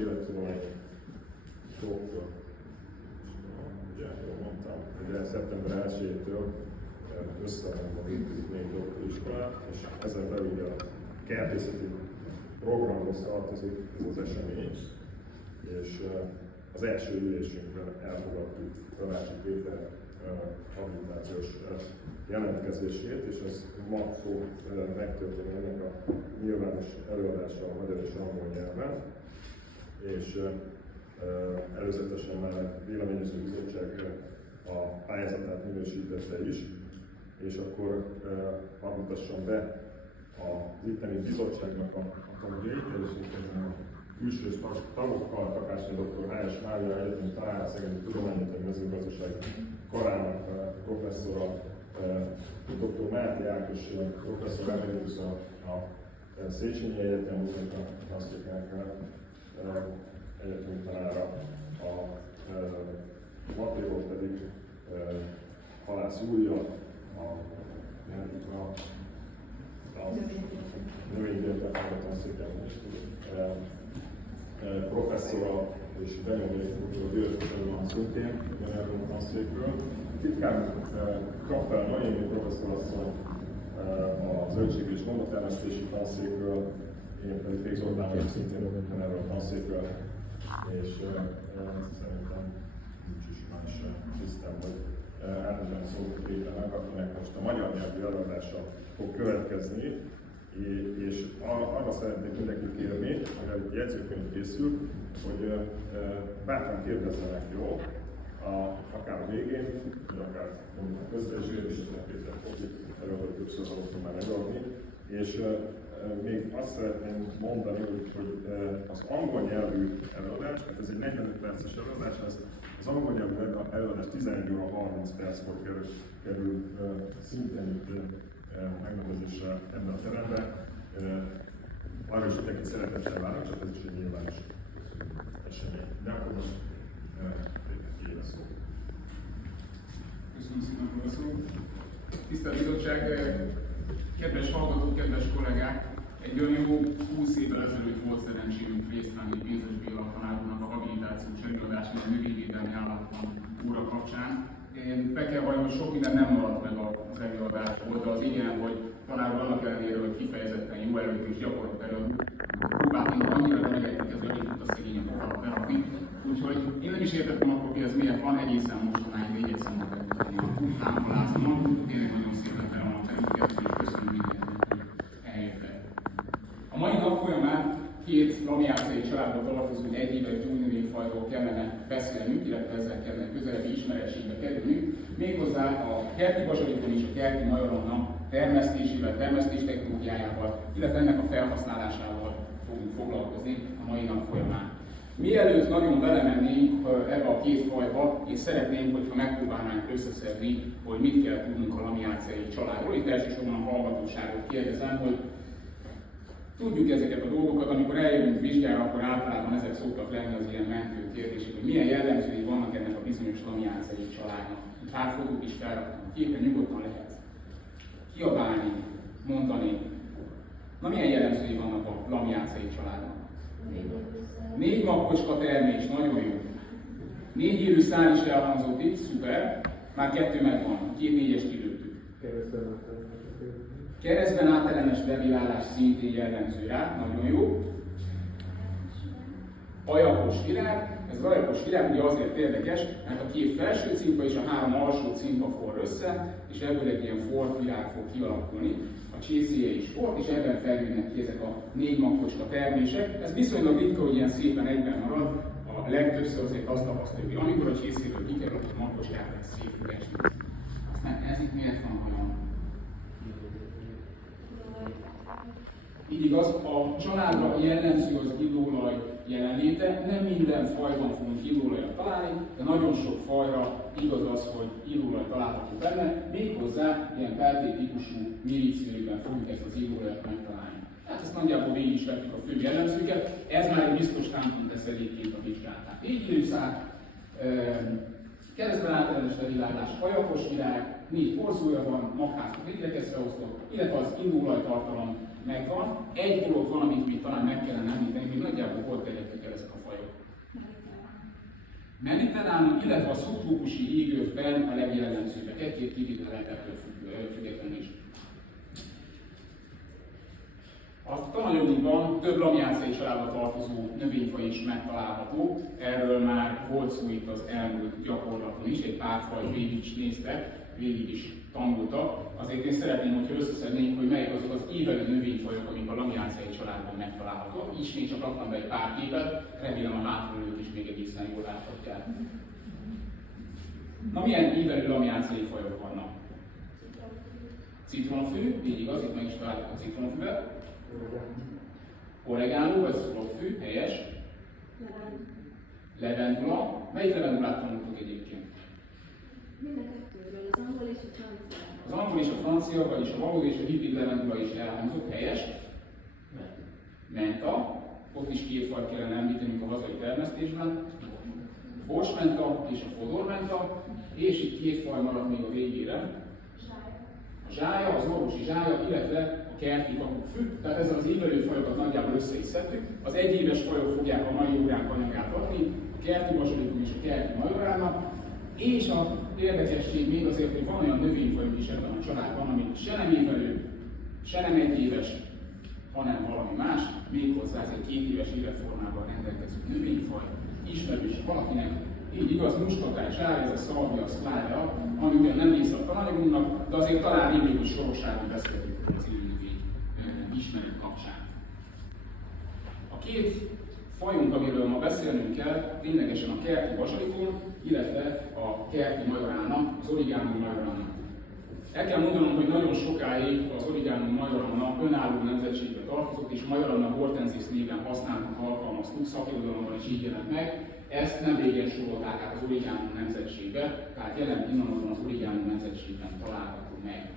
élettudományi doktor. Ugye, jól mondtam, ugye szeptember 1-től összeadom a intézmény doktoriskolát, és ezen belül a kertészeti programhoz tartozik ez az esemény, és az első ülésünkön elfogadtuk Tanácsi Péter habilitációs jelentkezését, és ez ma fog megtörténni ennek a nyilvános előadása a magyar és angol nyelven, és előzetesen már véleményező bizottság a pályázatát minősítette is, és akkor hadd mutassam be az itteni bizottságnak a tagjait, először a külső tagokkal, Takácsnyi dr. H.S. Mária Egyetemi Tanár, Szegedi Tudományegyetem Mezőgazdaság karának professzora, dr. Máté Ákos professzor emeritus a Széchenyi Egyetem a tanszékének egyetemi tanára, a Mattéról pedig Halász Júlia, a növényvédelmi tanszéken professzora és Benyomé Győrösről van szintén, ugyanerről a tanszékről. Titkán Kappel Noémi professzorasszony a zöldség és gombitermesztési tanszékről, én pedig Fék Zoltán vagyok szintén ugyanerről a tanszékről, és szerintem nincs is más tisztem, hogy elmondani Szóvai Péternek, akinek most a magyar nyelvű előadása fog következni, és arra szeretnék mindenkit kérni, hogy egy jegyzőkönyv készül, hogy bátran kérdezzenek, jó, akár a végén, vagy akár közben is kérdésre Péter fogjuk, erről hogy többször hallottam már megadni. És még azt szeretném mondani, hogy az angol nyelvű előadás, tehát ez egy 45 perces előadás, az angol nyelvű előadás 11 óra 30 perckor kerül szintén itt megnevezésre ebben a teremben. Arra is mindenkit szeretettel várok, csak ez is egy nyilvános esemény. De akkor most éve szó. Köszönöm szépen, professzor. Tisztelt Bizottság, kedves hallgatók, kedves kollégák! Egy olyan jó 20 évvel ezelőtt volt szerencsém részt venni Pénzes Béla tanárunknak a habilitációs előadáson a növényvédelmi állattan óra kapcsán. Én be kell vajon, sok minden nem maradt meg az előadásból, de az igen, hogy tanár úr annak ellenére, hogy kifejezetten jó előtt és gyakorlott előtt, próbáltam annyira remegetni, hogy nem tudta szegény a tovább berakni. Úgyhogy én nem is értettem akkor, hogy ez miért van, egészen mostanáig négy egyszer megmutatni a táblázomon. Tényleg nagyon szépen fel van területet, és köszönöm mindenkinek, hogy eljöttek. A mai nap folyamán két lamiáciai családba tartozó egyéves gyógynövényfajról kellene beszélnünk, illetve ezzel kellene közelebbi ismeretségbe kerülnünk, méghozzá a kerti bazsalikon és a kerti majoromnak termesztésével, termesztés technológiájával, illetve ennek a felhasználásával fogunk foglalkozni a mai nap folyamán. Mielőtt nagyon belemennénk ebbe a két fajba, én szeretném, hogyha megpróbálnánk összeszedni, hogy mit kell tudnunk a lamiáciai családról. Itt elsősorban a hallgatóságot kérdezem, hogy tudjuk ezeket a dolgokat, amikor eljövünk vizsgára, akkor általában ezek szoktak lenni az ilyen mentő kérdések, hogy milyen jellemzői vannak ennek a bizonyos lamiáciai családnak. Pár fotót is felraktam a képen, nyugodtan lehet kiabálni, mondani. Na, milyen jellemzői vannak a lamiáciai családnak? 4 makocska termés, nagyon jó. 4 élő szár is elhangzott itt, szuper. Már 2 megvan, 2 4-est kilőttük. Keresztben átellenes levilállás szintén jellemző rá, nagyon jó. Ajakos virág, ez az ajakos virág ugye azért érdekes, mert a 2 felső címpa és a 3 alsó címpa forr össze, és ebből egy ilyen fort virág fog kialakulni. A csészéje is fort, és ebben feljönnek ki ezek a 4 makocska termések. Ez viszonylag ritka, hogy ilyen szépen egyben marad, a legtöbbször azért azt tapasztaljuk, hogy amikor a csészéből kikerül, a makocskák lesz szép üresni. Aztán ez itt miért van olyan? Így igaz, a családra jellemző az illóolaj jelenléte, nem minden fajban fogunk illóolajat találni, de nagyon sok fajra igaz az, hogy illóolaj található benne, méghozzá ilyen pelté típusú milíciőkben fogjuk ezt az illóolajat megtalálni. Hát ezt nagyjából végig is vettük a fő jellemzőket, ez már egy biztos támpont tesz egyébként a vizsgálatát. 4 élőszár, keresztben átellenes levilágás, ajakos virág, 4 porzója van, magházat idegekhez felosztott, illetve az illóolajtartalom megvan. Egy dolog van, amit még talán meg kellene említeni, hogy nagyjából hol terjedtek el ezek a fajok. Mediterránum, illetve a szubtrópusi égövben a legjellemzőbbek, egy-két kivételektől függetlenül is. A tananyagunkban több lamiáceae családba tartozó növényfaj is megtalálható, erről már volt szó itt az elmúlt gyakorlaton is, egy pár faj végig is néztek, végig is tanultak. Azért én szeretném, hogyha összeszednénk, hogy melyik azok az ívelő növényfajok, amik a lamiáceae családban megtalálhatók. Ismét csak raktam be egy pár képet, remélem a hátraülők is még egészen jól láthatják. Na, milyen ívelő lamiáceae fajok vannak? Citronfű, így igaz, itt meg is találjuk a citronfüvet. Oregano, vagy szulófű, helyes. Levendula. Melyik levendulát tanultuk egyébként? Az angol és a francia. Az angol és a francia, vagyis a valódi és a hibrid levendula is elhangzott, helyes. Menta. Ott is két fajt kellene említenünk a hazai termesztésben. Borsmenta és a fodormenta. És itt két faj maradt még a végére. A zsája, az orvosi zsája, illetve a kerti kakukfű, tehát ezzel az évelő fajokat nagyjából össze is szedtük. Az egyéves fajok fogják a mai óránk anyagát adni, a kerti bazsalikum és a kerti majorána, és a érdekesség még azért, hogy van olyan növényfajok is ebben a családban, ami se nem évelő, se nem egyéves, hanem valami más, méghozzá ez egy 2 éves életformában rendelkező növényfaj, ismerős valakinek. Így igaz, muskatás, ez a szalvia, szklária, ami ugyan nem része a tananyagunknak, de azért talán rémlik, hogy sorosságban beszéltük a címnövény ismeret kapcsán. A két fajunk, amiről ma beszélnünk kell, ténylegesen a kerti bazsalikum, illetve a kerti majorána, az Origanum majorána. El kell mondanom, hogy nagyon sokáig az Origanum majorána önálló nemzetségbe tartozott, és Majorana hortensis néven használtuk, alkalmaztuk, szakirodalomban is így jelent meg. Ezt nem régen sorolták át az Origanum nemzetségbe, tehát jelen pillanatban az Origanum nemzetségben található meg.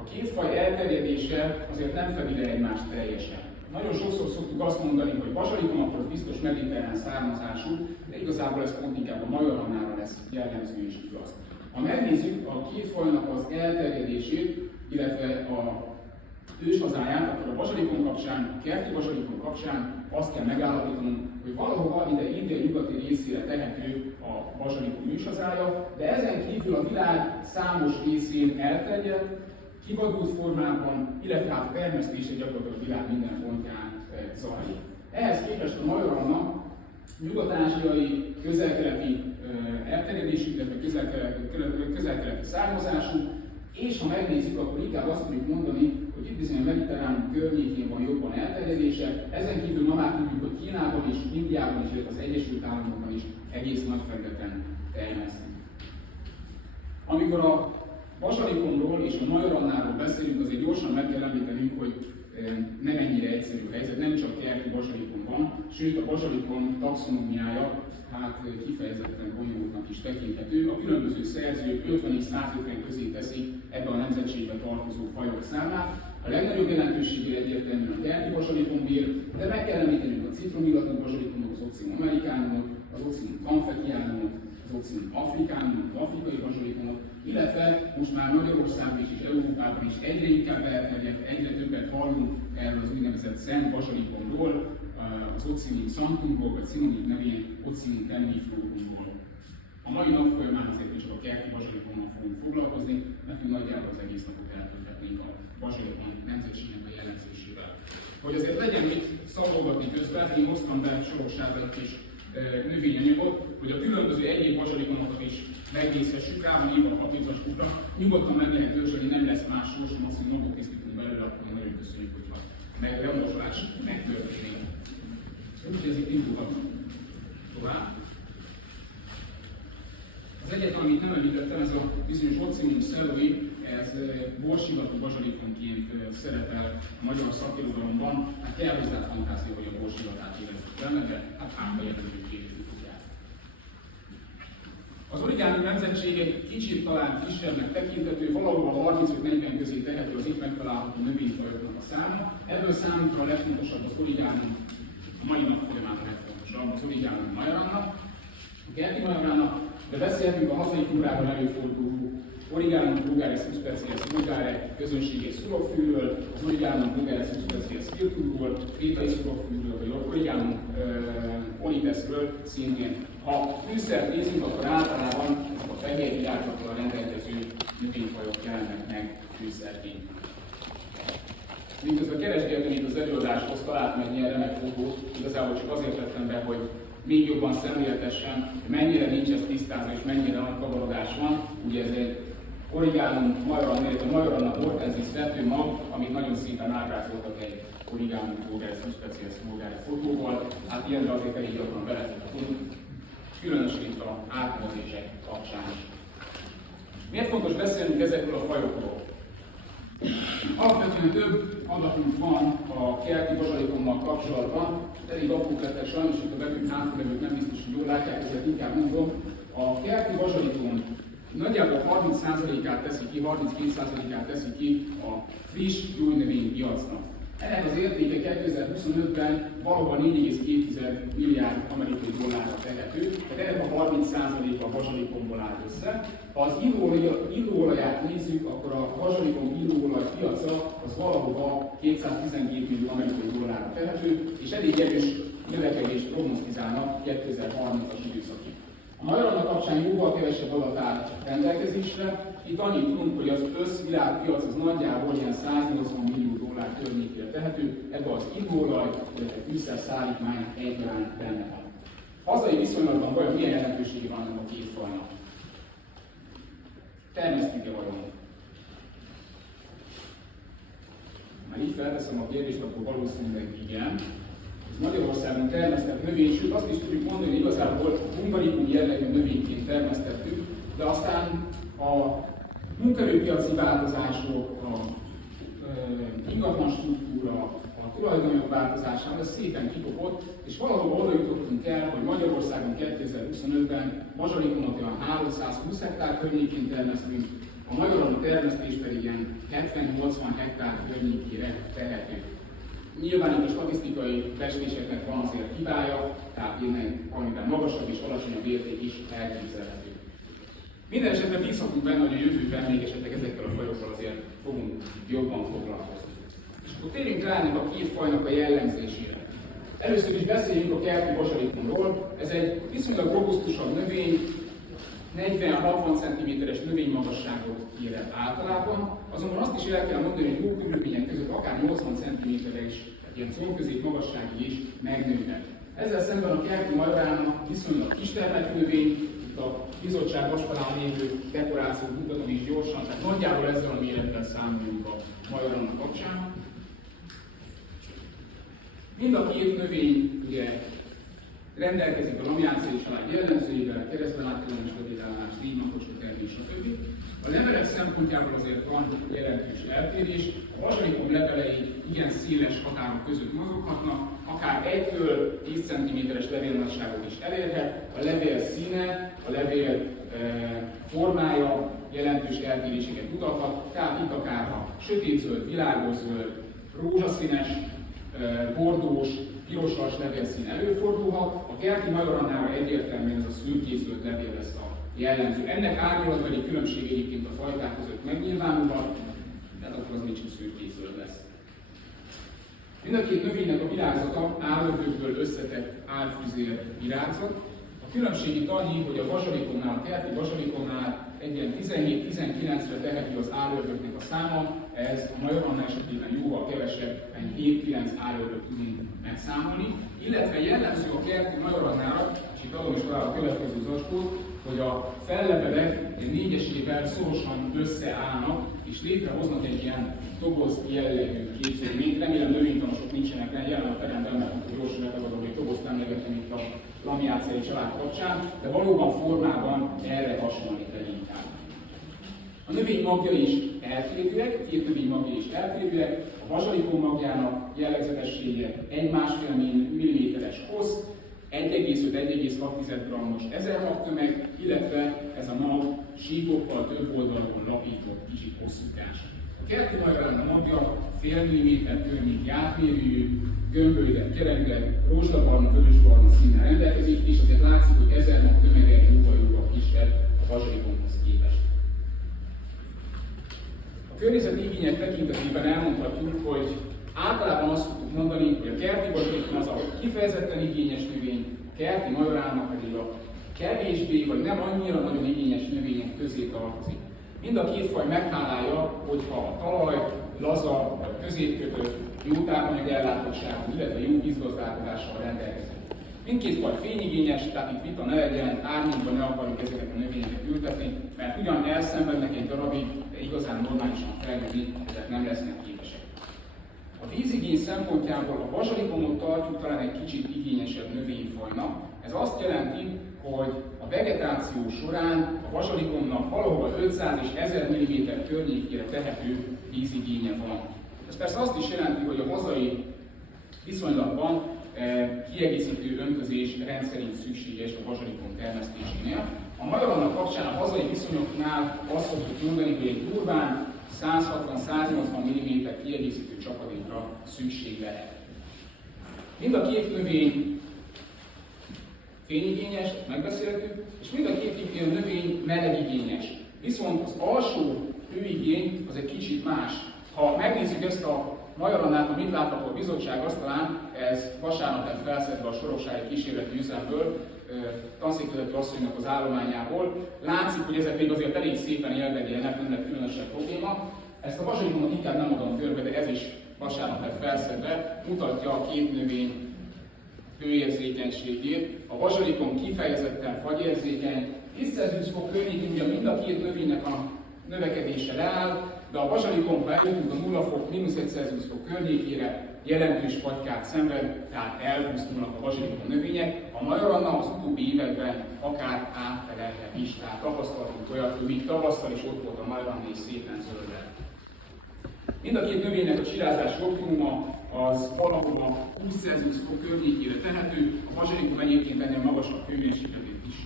A két faj elterjedése azért nem fedi le egymást teljesen. Nagyon sokszor szoktuk azt mondani, hogy bazsalikum akkor az biztos mediterrán származású, de igazából ez pont inkább a majoranára lesz jellemző és igaz. Ha megnézzük a két fajnak az elterjedését, illetve a őshazáját, akkor a bazsalikum kapcsán, a kerti bazsalikum kapcsán azt kell megállapítanunk, hogy valahova ide India nyugati részére tehető a bazsalikum őshazája, de ezen kívül a világ számos részén elterjedt, kivadult formában, illetve hát a termesztése gyakorlatilag a világ minden pontján zajlik. Ehhez képest a majorana nyugat-ázsiai, közel-keleti elterjedésű, illetve közel-keleti származású, és ha megnézzük, akkor inkább azt tudjuk mondani, hogy itt bizony a mediterrán környékén van jobban elterjedése. Ezen kívül ma már tudjuk, hogy Kínában és Indiában is, illetve az Egyesült Államokban is egész nagy felületen termesztik. Amikor a bazsalikumról és a majorannáról beszélünk, azért gyorsan meg kell említenünk, hogy nem ennyire egyszerű helyzet, nem csak kerti bazsalikum van, sőt a bazsalikum taxonómiája kifejezetten bonyolultnak is tekinthető. A különböző szerzők 50 és 150 közé teszik ebbe a nemzetségbe tartozó fajok számát. A legnagyobb jelentőségére egyértelműen a kerti bazsalikum bír, de meg kell említenünk a citromillatú bazsalikumot, az Ocinum americanumot, az Ocinum canfetianumot, az Ocinum africanumot, az afrikai bazsalikumot, illetve most már Magyarországon és Európában is egyre inkább elterjedt, egyre többet hallunk erről az úgynevezett szent bazsalikumról, az Ocinum sanctumból, vagy szinonim nevén Ocinum temniflorumból. A mai nap folyamán azért csak a kerti bazsalikummal fogunk foglalkozni, nekünk nagyjából az egész napot eltölthetnénk a bazsalikum nemzetségnek a jellemzésével. Hogy azért legyen mit szavolgatni közben, én hoztam be sorosságra egy kis növényanyagot, hogy a különböző egyéb bazsalikumokat is megnézhessük, rá van írva a papírzacskóra, nyugodtan meg lehet őrzölni, nem lesz más sorsom, azt, hogy napot készítünk belőle, akkor nagyon köszönjük, hogyha megrendosolás megtörténik. Úgyhogy ez itt indulhatunk tovább. Az egyetlen, amit nem említettem, ez a bizonyos Ocinum celluloid, ez borsivatú bazsalikumként szerepel a magyar szakirodalomban. Hát kell hozzá fantázia, hogy a borsivatát érezzük benne, de hát ám jelentőségét tudják. Az Origanum nemzetség egy kicsit talán kisebbnek tekinthető, valahol 35-40 közé tehető az itt megtalálható növényfajoknak a száma. Ebből számunkra a legfontosabb az Origanum, a mai nap folyamán a legfontosabb az Origanum majorána, a kerti majorána, de beszéltünk a hazai flórában előforduló Origanum vulgaris subspecies vulgare közönséges szurokfűről, az Origanum vulgaris subspecies virturól, rétai szurokfűről, vagy Origanum onitesről szintén. Ha fűszert nézünk, akkor általában a fehér virágzattal rendelkező növényfajok jelennek meg fűszerként. Miközben keresgéltem itt az előadáshoz, találtam egy ilyen remek fotót, igazából csak azért vettem be, hogy még jobban szemléletesen, mennyire nincs ez tisztázva és mennyire nagy kavarodás van. Ugye ez egy Origanum majorana hortensis vetőmag, amit nagyon szépen ábrázoltak egy Origanum vulgaris subspecies vulgare fotóval. Hát ilyenre azért elég gyakran belefutunk, különösen itt az átnevezések kapcsán is. Miért fontos beszélnünk ezekről a fajokról? Alapvetően több adatunk van a kerti bazsalikommal kapcsolatban, elég aprók lettek sajnos, hogy a betűk hátralevők nem biztos, hogy jól látják, ezért inkább mondom. A kerti bazsalikom nagyjából 30%-át teszi ki, 32%-át teszi ki a friss gyógynövény piacnak. Ennek az értéke 2025-ben valahol 4,2 milliárd amerikai dollárra tehető, tehát ennek a 30%-a a bazsalikomból áll össze. Ha az illóolaját nézzük, akkor a bazsalikom illóolaj piaca az valahova 212 millió amerikai dollárra tehető, és elég erős növekedést prognosztizálnak 2030-as időszakig. A majorana kapcsán jóval kevesebb adat áll rendelkezésre. Itt annyit tudunk, hogy az összvilágpiac az nagyjából ilyen 180 millió dollár környékére tehető, ebben az illóolaj, illetve fűszerszállítmány egyaránt benne van. Hazai viszonylatban vajon milyen jelentősége van ennek a két fajnak? Termesztjük-e vajon? Már így felteszem a kérdést, akkor valószínűleg igen. Magyarországon termesztett növény, sőt azt is tudjuk mondani, hogy igazából hungarikum jellegű növényként termesztettük, de aztán a munkaerőpiaci változások, a ingatlan struktúra, a tulajdonjog változásával ez szépen kikopott, és valahol oda jutottunk el, hogy Magyarországon 2025-ben bazsalikomot olyan 320 hektár környékén termesztünk, a majorana termesztés pedig ilyen 70-80 hektár környékére tehető. Nyilván itt a statisztikai festéseknek van azért hibája, tehát innen valamivel magasabb és alacsonyabb érték is elképzelhető. Minden esetre bízhatunk benne, hogy a jövőben még esetleg ezekkel a fajokkal azért fogunk jobban foglalkozni. És akkor térjünk rá ennek a két fajnak a jellemzésére. Először is beszéljünk a kerti bazsalikomról. Ez egy viszonylag robusztusabb növény, 40-60 cm-es növénymagasságot ér el általában, azonban azt is el kell mondani, hogy jó körülmények között akár 80 cm-re is, ilyen combközép magasságig is megnőnek. Ezzel szemben a kerti majorana viszonylag kistermetű növény, itt a bizottság asztalán lévő dekorációt mutatom is gyorsan, tehát nagyjából ezzel a mérettel számoljunk a majorana kapcsán. Mind a két növény ugye rendelkezik a lamiáciai család jellemzőivel, keresztben átkellenes levélállás, díjmakoska termés, stb. A levelek szempontjából azért van jelentős eltérés. A bazsalikom levelei igen széles határok között mozoghatnak, akár 1-től 10 cm-es levélnagyságot is elérhet. A levél színe, a levél formája jelentős eltéréseket mutathat, tehát itt akár a sötétzöld, világoszöld, rózsaszínes, bordós, pirosas levélszín előfordulhat, a kerti majorannál egyértelműen ez a szürkézöld levél lesz a jellemző. Ennek árnyalatveli különbség egyébként a fajták között megnyilvánulhat, tehát akkor az nincs szürkézöld lesz. Mind a két növénynek a virágzata állövőkből összetett álfüzér virágzat. A különbség itt annyi, hogy a bazsalikomnál, a kerti bazsalikomnál egy ilyen 17-19-re tehető az állövőknek a száma, ez a majorana esetében jóval kevesebb, 7-9 állövőt tudunk megszámolni, illetve jellemző a kerti majorannára, és itt adom is talán a következő zacskót, hogy a fellevelek négyesével szorosan összeállnak, és létrehoznak egy ilyen doboz jellegű képződményt. Remélem növénytanosok nincsenek jelen a teremben, mert akkor gyorsan letagadom, hogy dobozt emlegetem itt a lamiáciai család kapcsán, de valóban formában erre hasonlít leginkább. A növény magjai is eltérőek, a két növény magjai is eltérőek, a bazsalikom magjának jellegzetessége 1,5 mm-es hossz, 1,5-1,6 g-os ezermag tömeg, illetve ez a mag síkokkal több oldalon lapított kicsit hosszúkás. A kerti majorana magja fél milliméter környéki átmérőjű, gömbölydebb, kerekleg, rózsabarna, vörösbarna színnel rendelkezik, és azért látszik, hogy ezermag tömege jóval kisebb a bazsalikomhoz képest. igények tekintetében elmondhatjuk, hogy általában azt tudjuk mondani, hogy a kerti bazsalikom az a kifejezetten igényes növény, a kerti majorálma pedig a kevésbé vagy nem annyira nagyon igényes növények közé tartozik. Mind a két faj meghálálja, hogyha a talaj laza vagy középkötött, jó tápanyag ellátottságú, illetve jó vízgazdálkodással rendelkezik. Mindkét faj fényigényes, tehát itt vita ne legyen, árnyékban ne akarjuk ezeket a növényeket ültetni, mert ugyan elszenvednek egy darabig, de igazán normálisan felnőni, ezek nem lesznek képesek. A vízigény szempontjából a bazsalikomot tartjuk talán egy kicsit igényesebb növényfajnak. Ez azt jelenti, hogy a vegetáció során a bazsalikomnak valahol 500 és 1000 mm környékére tehető vízigénye van. Ez persze azt is jelenti, hogy a hazai viszonylatban kiegészítő öntözés rendszerint szükséges a bazsalikom termesztésénél. A majoranna kapcsán a hazai viszonyoknál azt szoktuk mondani, hogy egy durván 160-180 mm kiegészítő csapadékra szükség lehet. Mind a két növény fényigényes, ezt megbeszéltük, és mind a két növény melegigényes. Viszont az alsó hőigény az egy kicsit más. Ha megnézzük ezt a majorannát, amit látható a bizottság asztalán, ez vasárnap felszedve a soroksági kísérleti üzemből, tanszékvezető asszonynak az állományából. Látszik, hogy ezek még azért elég szépen élvegelnek, nem lett különösebb probléma. Ezt a bazsalikomot inkább nem adom körbe, de ez is vasárnap lett felszedve, mutatja a két növény hőérzékenységét. A bazsalikom kifejezetten fagyérzékeny, 10 fok környékén ugye mind a két növénynek a növekedése leáll, de a bazsalikom, ha eljutunk a 0 fok, -1 fok környékére, jelentős fagykát szenved, tehát elpusztulnak a bazsalikom növények. A majoranna az utóbbi években akár áttelelhet is, tehát tapasztaltunk olyat, hogy még tavasszal is ott volt a majoranna és szépen zöldel. Mind a két növénynek a csirázási optimuma az valahol 20 Celsius fok környékére tehető, a bazsalikom egyébként ennél magasabb hőmérsékletét is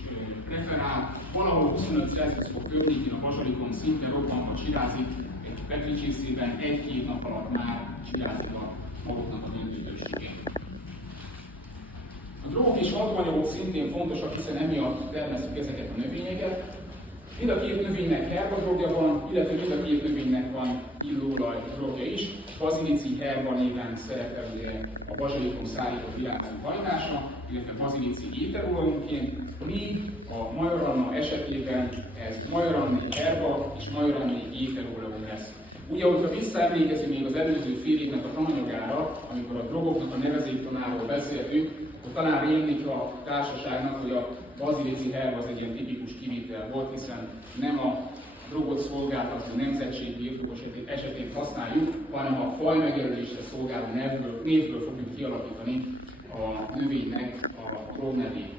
preferál, valahol 25 Celsius fok környékén a bazsalikom szinte robbanva csirázik, egy petricsészében 1-2 nap alatt már csirázik a maguknak a döntőségét. A drogok és hatóanyagok szintén fontosak, hiszen emiatt termesztjük ezeket a növényeket. Mind a két növénynek herba drogja van, illetve mind a két növénynek van illóolaj drogja is. Bazilici herba néven szerepel ugye a bazsalikom szárított virágzó hajtása, illetve bazilici éterolajunként, míg a majoranna esetében ez majoranni herba és majoranni éterolajunk lesz. Ugye, hogyha visszaemlékezünk még az előző fél évnek a tananyagára, amikor a drogoknak a nevezéktanáról beszéltünk, akkor talán rémlik a társaságnak, hogy a bazilici herba az egy ilyen tipikus kivétel volt, hiszen nem a drogot szolgáltató nemzetség birtokos esetét használjuk, hanem a faj megjelölésre szolgáló névből fogjuk kialakítani a növénynek a drognevét.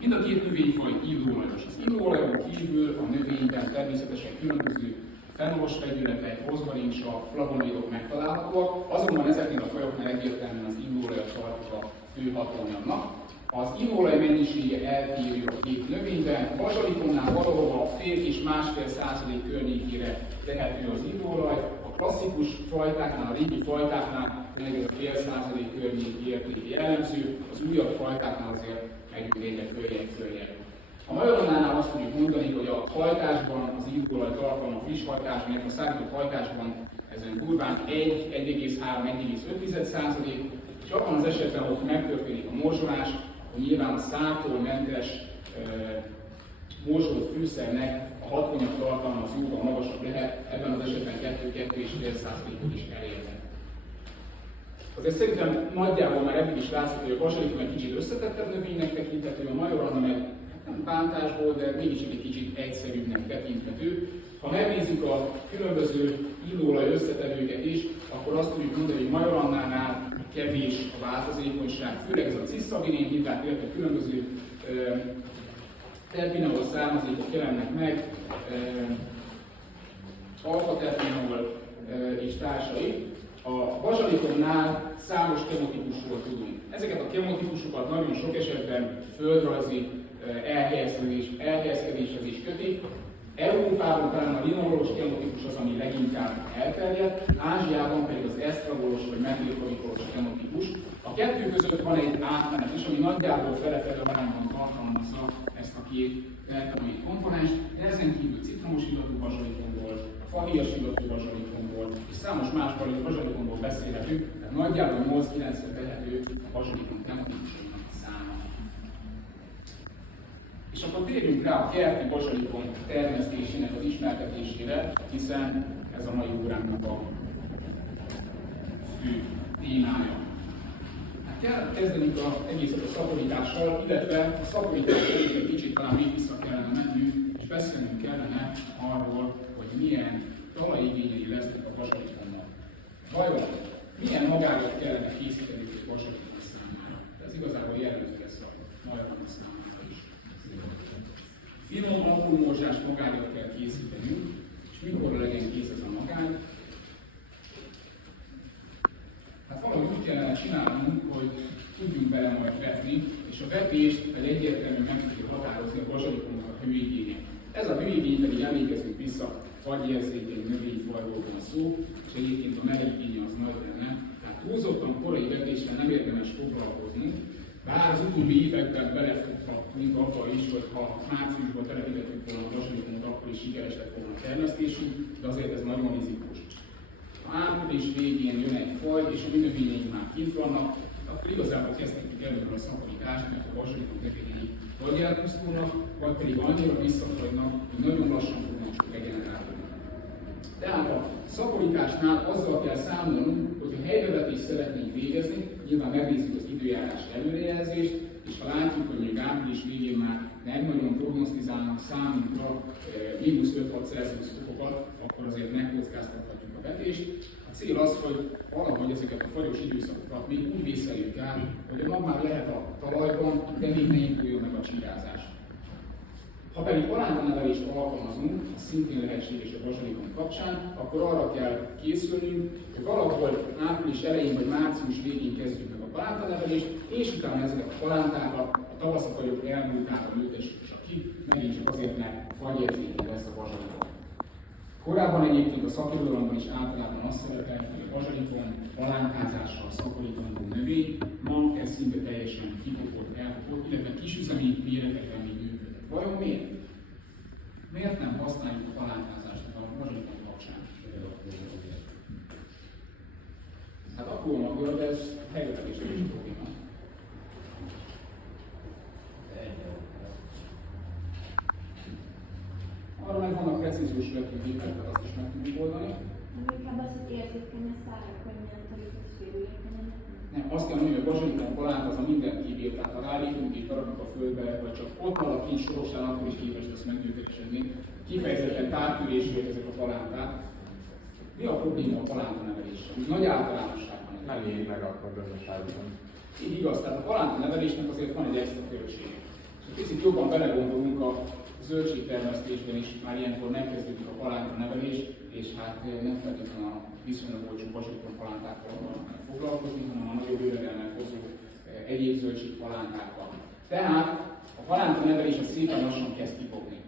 Mind a két növényfaj illóolajos. Az illóolajon kívül a növényben természetesen különböző fenolos vegyületek, rozmarinsav, flavonoidok megtalálhatóak, azonban ezeknél a fajoknál egyértelműen az illóolajat tartjuk a fő hatóanyagnak. Az illóolaj mennyisége eltérő a két növényben, a bazsalikomnál valahol fél és 1,5% környékére tehető az illóolaj, a klasszikus fajtáknál, a régi fajtáknál meg ez a fél százalék környéki érték jellemző, az újabb fajtáknál azért megyünk egyre följebb. A majorannánál azt tudjuk mondani, hogy a hajtásban az illóolaj tartalma, a friss hajtásban, illetve a szárított hajtásban ezen durván 1,3-1,5%, és abban az esetben, hogy megtörténik a morzsolás, hogy nyilván a szártól mentes morzsolt fűszernek a hatóanyag tartalma az jóval magasabb lehet, ebben az esetben 2-2,5%-ot is elérhet. Azért szerintem nagyjából már eddig is látszik, hogy a bazsalikom egy kicsit összetettebb növénynek tekinthető, a majoranna meg nem bántásból, de mégis egy kicsit egyszerűbbnek tekinthető. Ha megnézzük a különböző illóolaj összetevőket is, akkor azt tudjuk mondani, hogy majorannánál kevés a változékonyság, főleg ez a ciszabinén hidrát, illetve különböző terpinol származékok jelennek meg, alfa-terpinol és társai. A bazsalikomnál számos kemotípusról tudunk. Ezeket a kemotípusokat nagyon sok esetben földrajzi elhelyezkedéshez is kötik. Európában talán a linalolos kemotípus az, ami leginkább elterjedt, Ázsiában pedig az esztragolos vagy metilkovikolos kemotípus. A kettő között van egy átmenet is, ami nagyjából fele-fele arányban tartalmazza ezt a két terpenoid komponenst, de ezen kívül citromos illatú bazsalikomból, a fahéjas-illatú bazsalikonból és számos más bazsalikonból beszélhetünk, tehát nagyjából 8-9-re tehető a bazsalikon tematikusoknak a száma. És akkor térjünk rá a kerti bazsalikon termesztésének az ismertetésére, hiszen ez a mai óránknak a fő témája. Hát kell kezdenünk az egészet a szaporítással, illetve a szaporítás előtt egy kicsit talán még vissza kellene mennünk, és beszélnünk kellene arról, hogy milyen talajigényei lesznek a bazsalikonnak. Vajon milyen magákat kellene készíteni a bazsalikon számára? Ez igazából jellemző lesz a magákat számára is. Finom, apró morzsás magákat kell készítenünk, és mikor legyen kész ez a magány? Hát valahogy úgy kellene csinálnunk, hogy tudjunk bele majd vetni, és a vetést egy egyértelműen meg tudjuk határozni a bazsalikonnak a hőigényét. Ez a hőigény pedig emlékezünk vissza, fagyérzékeny növényfajról van szó, és egyébként a melegigénye az nagy lenne. Tehát túlzottan korai vetéssel nem érdemes foglalkozni, bár az utóbbi években belefutottunk abba is, hogy ha márciusban telepítettük volna a bazsalikonot, akkor is sikeres lett volna a termesztésünk, de azért ez nagyon rizikós. Ha április végén jön egy faj, és a mi növényeink már kint vannak, akkor igazából kezdhetjük előre a szaporítást, mert a bazsalikon növényei vagy elpusztulnak, vagy pedig annyira visszafagynak, hogy nagyon lassan fognak regenerálni. Tehát a szaporításnál azzal kell számolnunk, hogy a helybevetést szeretnénk végezni, nyilván megnézzük az időjárás előrejelzést, és ha látjuk, hogy még április végén már nem nagyon prognosztizálnak számunkra mínusz 5-6 Celsius fokokat, akkor azért megkockáztathatjuk a vetést. A cél az, hogy valahogy ezeket a fagyos időszakokat még úgy vészeljük el, hogy a nap már lehet a talajban, de még ne induljon meg a csírázás. Ha pedig palántanevelést alkalmazunk, az szintén lehetséges a bazsalikon kapcsán, akkor arra kell készülnünk, hogy valahol április elején vagy március végén kezdjük meg a palántanevelést, és utána ezeket a palántákat a tavaszafagyok elmúltában ültessük csak ki, megint csak azért, mert fagyérzékeny lesz a bazsalikon. Korábban egyébként a szakirodalomban is általában azt szerepel, hogy a bazsalikon palántázással szaporítandó növény, ma ez szinte teljesen kikopott, elkopott, illetve kisüzemi méretekben még működik. Vajon miért? Miért nem használjuk a palántázást a bazsalikon kapcsán? Hát akkor magad, de ez helyvetetésre is probléma. Arra meg vannak precíziós vetőgépek, tehát azt is meg tudjuk oldani. Inkább az, hogy érzékeny a szára, hogy milyen tanított sérülékenyen. Nem, azt kell mondani, hogy a bazsalikon palánt az a minden kívül, tehát ha rálépünk egy darabot a földbe, vagy csak ott van a kis sorosán, akkor is képes lesz meggyőződni. Kifejezetten tárkülésűek ezek a palánták. Mi a probléma a palántaneveléssel? Nagy általánosságban. Nem éri meg akkor gazdaságban. Így igaz, tehát a palántanevelésnek azért van egy extra költség. És egy picit jobban belegondolunk a zöldségtermesztésben is, már ilyenkor megkezdődik a palántanevelés, és hát nem feltétlenül a viszonylag olcsó bazsalikon palántákkal foglalkozni, hanem a nagyobb jövedelmet hozó egyéb zöldségpalántákkal. Tehát a palántanevelés az szépen lassan kezd kifogni.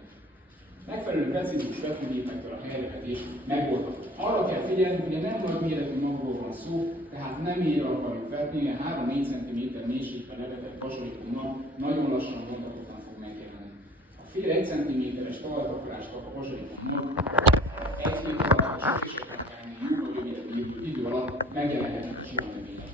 Megfelelő precíziós vetőgépektől a helyrevetés megoldható. Arra kell figyelni, hogy nem nagy méretű magról van szó, tehát nem ér akarjuk vetni, mert 3-4 cm mélységben levetett bazsalikonnak nagyon lassan bontatottan fog megjelenni. A fél 1 cm-es talajtakarást kap a bazsalikonnak, egy hét alatt, sok esetben idő alatt megjelenhetnek a sima növények.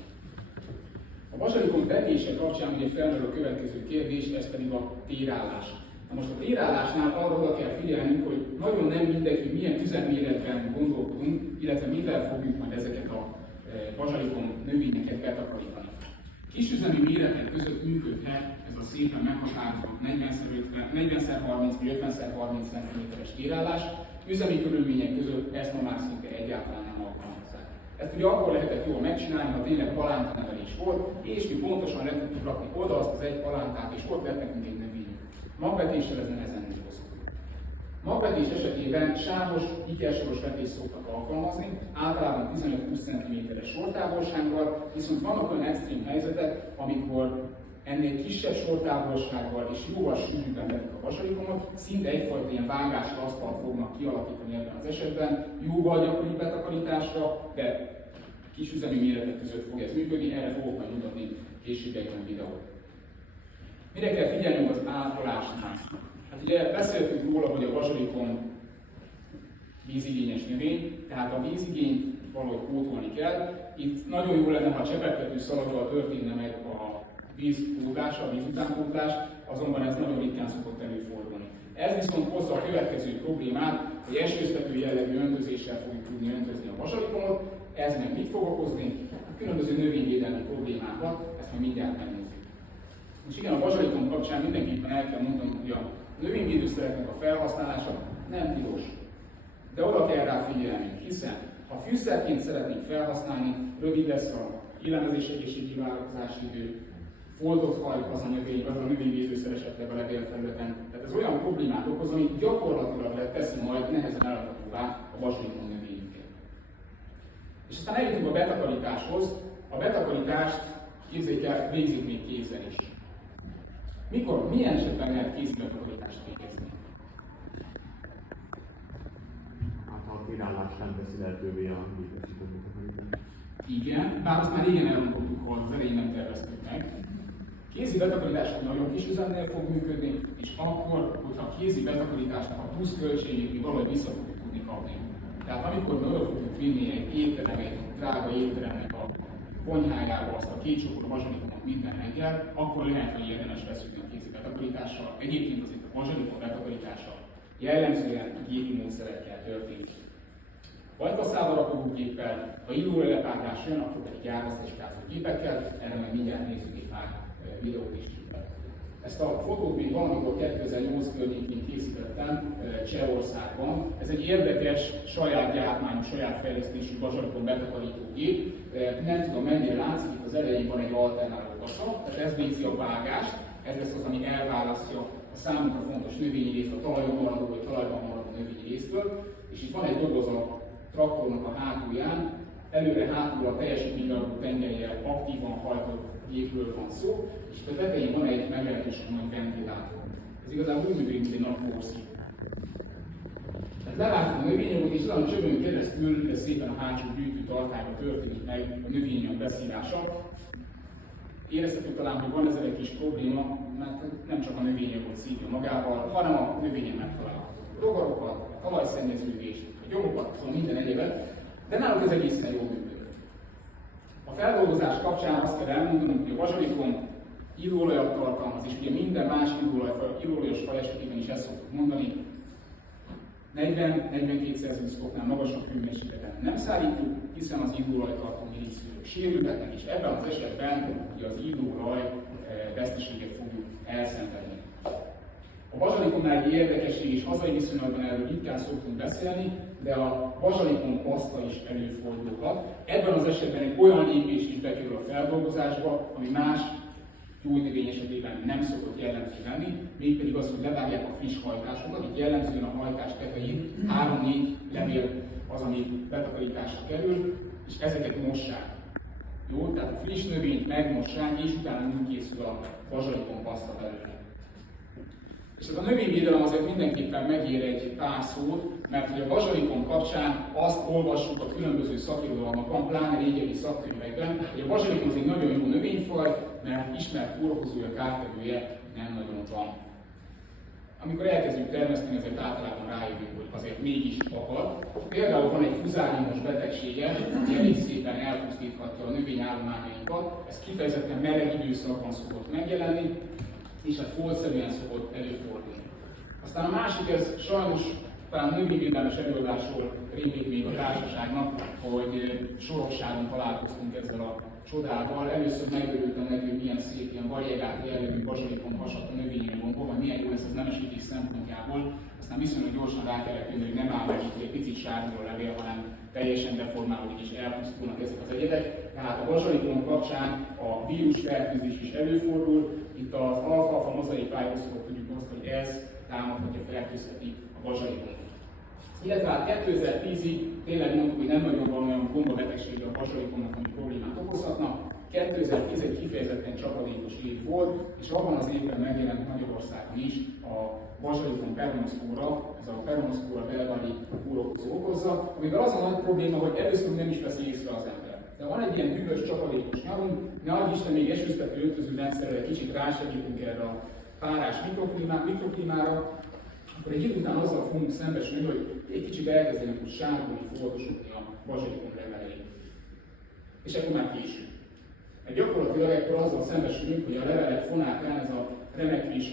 A bazsalikon vetése kapcsán ugye felmerül a következő kérdés, ez pedig a térállás. Na most a térállásnál arra oda kell figyelnünk, hogy nagyon nem mindegy, hogy milyen üzemméretben gondolkodunk, illetve mivel fogjuk majd ezeket a bazsalikon növényeket betakarítani. Kisüzemi méretek között működhet ez a szépen meghatározott 40x30 vagy 50x30 cm-es térállás, üzemi körülmények között ezt ma már szinte egyáltalán nem alkalmazzák. Ezt ugye akkor lehetett jól megcsinálni, ha tényleg palántanevelés volt, és mi pontosan le tudtuk rakni oda azt az egy palántát, és ott lett nekünk egy növényünk. Magvetéssel ez nehezen hozható. Magvetés esetében sávos, ikersoros vetést szoktak alkalmazni, általában 15-20 cm-es sortávolsággal, viszont vannak olyan extrém helyzetek, amikor ennél kisebb sortávolsággal és jóval sűrűbben vetik a bazsalikonot, szinte egyfajta ilyen vágás asztalt fognak kialakítani ebben az esetben, jóval gyakori betakarításra, de kisüzemi méretek között fog ez működni, erre fogok majd mutatni későbbiekben videót. Mire kell figyelnünk az ápolásnál? Hát ugye beszéltünk róla, hogy a bazsalikon vízigényes növény, tehát a vízigényt valahogy pótolni kell. Itt nagyon jó lenne, ha csepegtető szalaggal történne meg a vízpótlás, a vízutánpótlás, azonban ez nagyon ritkán szokott előfordulni. Ez viszont hozza a következő problémát, hogy esőztető jellegű öntözéssel fogjuk tudni öntözni a bazsalikomot. Ez meg mit fog okozni? A különböző növényvédelmi problémákat, ezt majd mindjárt megnézzük. És igen, a bazsalikom kapcsán mindenképpen el kell mondanom, hogy a növényvédőszereknek a felhasználása nem tilos. De oda kell rá figyelni, hiszen ha fűszerként szeretnénk felhasználni, rövid lesz a élelmezés egészségügyi várakozási idő, foldott haj az a növényvédőszer esetleg a levélfelületen. Tehát ez olyan problémát okoz, ami gyakorlatilag teszi majd nehezen eladhatóvá a bazsalikom növényünket. És aztán eljutunk a betakarításhoz. A betakarítást képzeljék el, végzik még kézzel is. Mikor, milyen esetben lehet kézi betakarítást végezni? Hát ha a királlás nem teszi lehetővé a gépesített betakarítást. Igen, bár azt már régen elrontottuk, ha az elején nem terveztük meg. Kézi betakarítás nagyon kis üzemnél fog működni, és akkor, hogyha a kézi betakarításnak a plusz költségét mi valahogy vissza fogjuk tudni kapni. Tehát amikor mi oda fogjuk vinni egy étterem, egy drága étteremnek a konyhájába azt a két csokor bazsalikomot minden reggel, akkor lehet, hogy érdemes vesződni a kézi betakarítással. Egyébként azért a bazsalikom betakarítása jellemzően gépi módszerekkel történik. Vagy kaszával rakógéppel, ha illólelepárlás jön, akkor pedig gyárasztáskázó gépekkel, erre majd mindjárt nézzük egy pár videót is. Ezt a fotót még valamikor 2008 környékén készítettem Csehországban. Ez egy érdekes, saját gyártmányú, saját fejlesztésű bazsalikom betakarító gép. Nem tudom mennyire látszik, itt az elején van egy alternáló kasa, tehát ez végzi a vágást, ez lesz az, ami elválasztja a számunkra fontos növényi részt, a talajon maradó vagy talajban maradó növényi résztől. És itt van egy doboz a traktornak a hátulján, előre-hátulra a teljesítményalapú tengelyel aktívan hajtott gépről van szó, és a tetején van egy meglehetősen nagy ventilátor. Ez igazából úgy működik, mint egy napmorszív. Tehát levágtuk a növényanyagot, és azon a csövön keresztül de szépen a hátsó gyűjtőtartályba történik meg a növényanyag beszívása. Érezhető talán, hogy van ezzel egy kis probléma, mert nem csak a növényanyagot szívja magával, hanem a növényen megtalálható rovarokat, a talajszennyeződést, a gyomokat, szóval minden egyébet, de náluk ez egészen jól működik. A feldolgozás kapcsán azt kell elmondanom, hogy a bazsalikom illóolajat tartalmaz, és ugye minden más illóolajos faj esetében is ezt szoktuk mondani, 40-42 Celsius foknál magasabb hőmérsékleten nem szállítjuk, hiszen az illóolajtartó mirigyszűrők sérülhetnek, és ebben az esetben ugye az illóolaj veszteséget fogjuk elszenvedni. A bazsalikomnál egy érdekesség, és hazai viszonylatban erről ritkán szoktunk beszélni, de a bazsalikom paszta is előfordulhat. Ebben az esetben egy olyan lépés is bekerül a feldolgozásba, ami más gyógynövény esetében nem szokott jellemző lenni, mégpedig az, hogy levágják a friss hajtásokat, itt jellemzően a hajtás tetején 3-4 levél az, ami betakarításra kerül, és ezeket mossák. Jó, tehát a friss növényt megmossák, és utána úgy készül a bazsalikom paszta belőle. És ez a növényvédelem azért mindenképpen megér egy pár szót, mert hogy a bazsalikom kapcsán azt olvassuk a különböző szakirodalmakban, pláne régebbi szakkönyvekben, hogy a bazsalikom az egy nagyon jó növényfaj, mert ismert kórokozója, kártevője nem nagyon van. Amikor elkezdjük termeszteni, ezért általában rájövünk, hogy azért mégis akad. Például van egy fuzáriumos betegsége, ami elég szépen elpusztíthatja a növényállományainkat. Ez kifejezetten meleg időszakban szokott megjelenni, és hát foltszerűen szokott előfordulni. Aztán a másik, ez sajnos talán növényvédelmes előadásról rémlik még a társaságnak, hogy Sorokságon találkoztunk ezzel a csodával. Először megörültem neki, hogy milyen szép, ilyen variegát jellegű bazsalikom hasadt a növényanyagomból, hogy milyen jó lesz az nemesítés szempontjából. Aztán viszonylag gyorsan rá kellett jönni, hogy nem áll meg itt egy picit sárgul a levél, hanem teljesen deformálódik és elpusztulnak ezek az egyedek. Tehát a bazsalikom kapcsán a vírusfertőzés is előfordul. Itt az alfalfa mozaik vájruszról tudjuk azt, hogy ez támadhatja, fertőzheti a bazsalikomot. Illetve hát 2010-ig tényleg mondtuk, hogy nem nagyon van olyan gombabetegsége a bazsalikomnak, ami problémát okozhatna. 2010 egy kifejezetten csapadékos év volt, és abban az évben megjelent Magyarországon is a bazsalikom peronoszpóra, ez a peronoszpóra belvali kórokozó okozza, amivel az a nagy probléma, hogy először nem is veszi észre az ember. De van egy ilyen hűvös, csapadékos nyarunk, ne adj Isten, még esőztető öltöző rendszerrel kicsit rásegítünk erre a párás mikroklímára, akkor egy idő után azzal fogunk szembesülni, hogy egy kicsit elkezdenek úgy sárgulni, foltosodni a bazsalikom levelei. És akkor már késő. Mert gyakorlatilag ekkor azzal szembesülünk, hogy a levelek fonákán ez a remek kis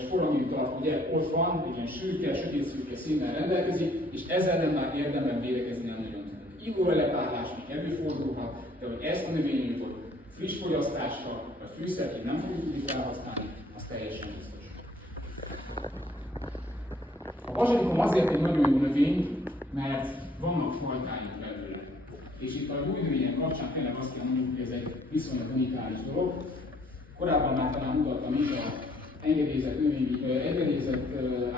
sporangiumtartó ugye ott van, egy ilyen sürke, sötét-szürke színnel rendelkezik, és ezzel már érdemben védekezni nem nagyon tudunk. Illóelepárlás még előfordulhat, de hogy ezt a növényanyagot friss fogyasztásra, vagy fűszerként nem fogjuk tudni felhasználni, az teljesen biztos. A bazsalikom azért egy nagyon jó növény, mert vannak fajtáink belőle. És itt a új növények kapcsán tényleg azt kell mondjuk, hogy ez egy viszonylag unikális dolog. Korábban már talán mutattam is a engedélyezett